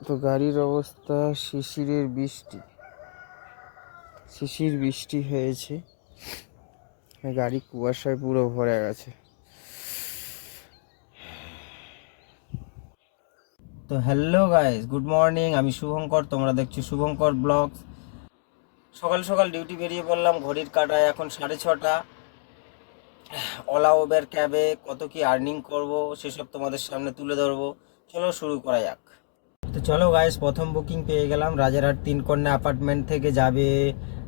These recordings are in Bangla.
তো গাড়ির অবস্থা শিশির বৃষ্টি হয়েছে, গাড়ি কুয়াশায় পুরো ভরে গেছে। তো হ্যালো গাইস, গুড মর্নিং। আমি শুভঙ্কর, তোমরা দেখছো শুভঙ্কর ব্লগস। সকাল সকাল ডিউটি বেরিয়ে পড়লাম। ঘড়ির কাঁটায় এখন 6:30। ওলা উবের ক্যাবে কত কি আর্নিং করব সেসব তোমাদের সামনে তুলে ধরবো। চলো শুরু করা যাক। তো চলো গাইস, প্রথম বুকিং পেয়ে গেলাম। রাজারহাট 3 কন্যা অ্যাপার্টমেন্ট থেকে যাবে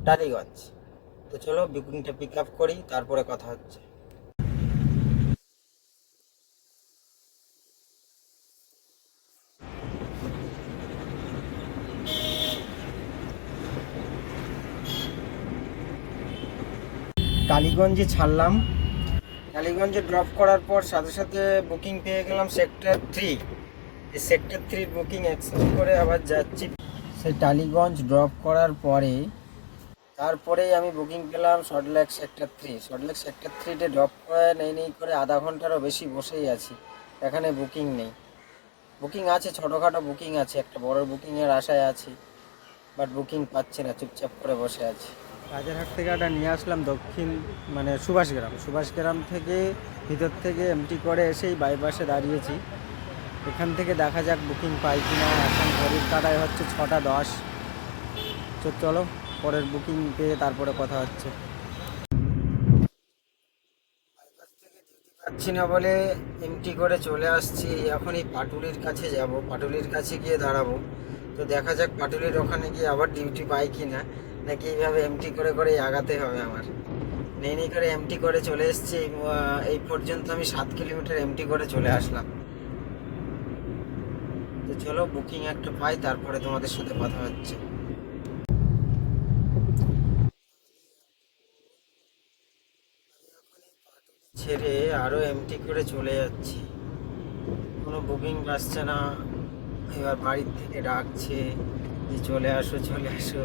টালিগঞ্জ। তো চলো বুকিংটা পিক আপ করি, তারপরে কথা হচ্ছে। টালিগঞ্জে ছাড়লাম। টালিগঞ্জে ড্রপ করার পর সাথে সাথে বুকিং পেয়ে গেলাম সেক্টর 3। এই সেক্টর 3 বুকিং অ্যাকসেপ্ট করে আবার যাচ্ছি। সেই টালিগঞ্জ ড্রপ করার পরে তারপরেই আমি বুকিং পেলাম সল্টলেক সেক্টর 3। সল্টলেক সেক্টর 3-তে ড্রপ করে নেই করে আধা ঘন্টারও বেশি বসেই আছি। এখানে বুকিং নেই। বুকিং আছে, ছোটোখাটো বুকিং আছে, একটা বড় বুকিংয়ের আশায় আছি, বাট বুকিং পাচ্ছি না, চুপচাপ করে বসে আছি। রাজারহাট থেকে একটা নিয়ে আসলাম দক্ষিণ, মানে সুভাষগ্রাম থেকে ভিতর থেকে এমটি করে এসেই বাইপাসে দাঁড়িয়েছি। এখান থেকে দেখা যাক বুকিং পাই কি না। এখন ঘড়ির কাঁটায় হচ্ছে 6:10। তো চলো পরের বুকিং পেয়ে তারপরে কথা হচ্ছে। পাচ্ছি না বলে এমটি করে চলে আসছি। এখনই পাটুলির কাছে যাব, পাটুলির কাছে গিয়ে দাঁড়াবো। তো দেখা যাক পাটুলির ওখানে গিয়ে আবার ডিউটি পাই কি না, নাকি এইভাবে এমটি করে করেই আগাতে হবে আমার। নেই করে এমটি করে চলে এসেছি। এই পর্যন্ত আমি 7 কিলোমিটার এমটি করে চলে আসলাম। তো চলো বুকিং একটা পাই, তারপরে তোমাদের সাথে কথা হচ্ছে। ছেড়ে আরও এমটি করে চলে যাচ্ছি, কোনো বুকিং আসছে না। এবার বাড়ির থেকে ডাকছে যে চলে আসো চলে আসো,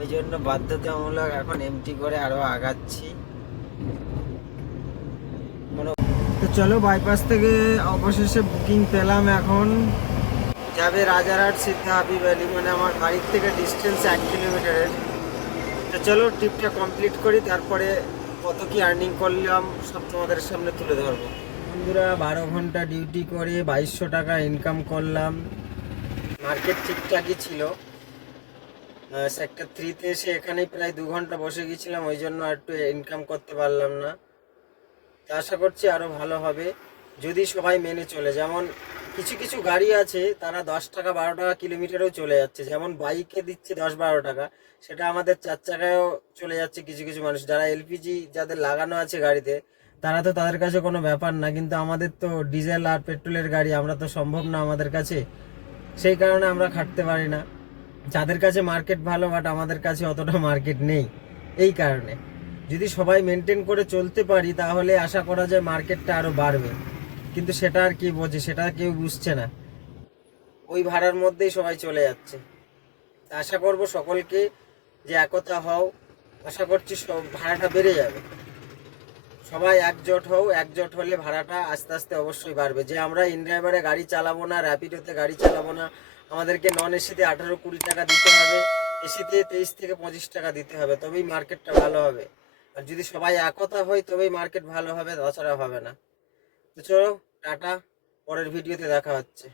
ওই জন্য বাধ্যতামূলক এখন এমটি করে আরও আগাচ্ছি। কোনো তো চলো বাইপাস থেকে অবশেষে বুকিং পেলাম। এখন যাবে রাজারহাট সিদ্ধা হাবিব আলী, মানে আমার বাড়ির থেকে ডিস্টেন্স 1 কিলোমিটারের। তো চলো ট্রিপটা কমপ্লিট করি, তারপরে কত কি আর্নিং করলাম সব তোমাদের সামনে তুলে ধরবো। বন্ধুরা, 12 ঘন্টা ডিউটি করে 2200 টাকা ইনকাম করলাম। মার্কেট ঠিকঠাকই ছিল। সেক্টর 3-তে এসে এখানেই প্রায় 2 ঘন্টা বসে গেছিলাম, ওই জন্য আর একটু ইনকাম করতে পারলাম না। আশা করছি আরও ভালো হবে যদি সবাই মেনে চলে। যেমন কিছু কিছু গাড়ি আছে তারা 10 টাকা 12 টাকা কিলোমিটারেও চলে যাচ্ছে, যেমন বাইকে দিচ্ছে 10-12 টাকা, সেটা আমাদের 4 চাকায়ও চলে যাচ্ছে। কিছু কিছু মানুষ যারা এলপিজি যাদের লাগানো আছে গাড়িতে, তারা তো তাদের কাছে কোনো ব্যাপার না, কিন্তু আমাদের তো ডিজেল আর পেট্রোলের গাড়ি, আমরা তো সম্ভব না আমাদের কাছে। সেই কারণে আমরা খাটতে পারি না। যাদের কাছে মার্কেট ভালো, বাট আমাদের কাছে অতটা মার্কেট নেই। এই কারণে যদি সবাই মেনটেন করে চলতে পারি তাহলে আশা করা যায় মার্কেটটা আরও বাড়বে, কিন্তু সেটা আর কি বোঝে, সেটা কেউ বুঝছে না। ওই ভাড়ার মধ্যেই সবাই চলে যাচ্ছে। আশা করব সকলকে যে একতা হও, আশা করছি সব ভাড়াটা বেড়ে যাবে। সবাই একজোট হও, একজোট হলে ভাড়াটা আস্তে আস্তে অবশ্যই বাড়বে। যে আমরা ইনড্রাইভারে গাড়ি চালাবো না, র্যাপিডোতে গাড়ি চালাবো না, আমাদেরকে নন এসিতে 18-20 টাকা দিতে হবে, এসিতে 23 থেকে 25 টাকা দিতে হবে, তবেই মার্কেটটা ভালো হবে। আর যদি সবাই একতা হয় তবেই মার্কেট ভালো হবে, তাছাড়া হবে না। তো চলো টাটা, পরের ভিডিওতে দেখা হচ্ছে।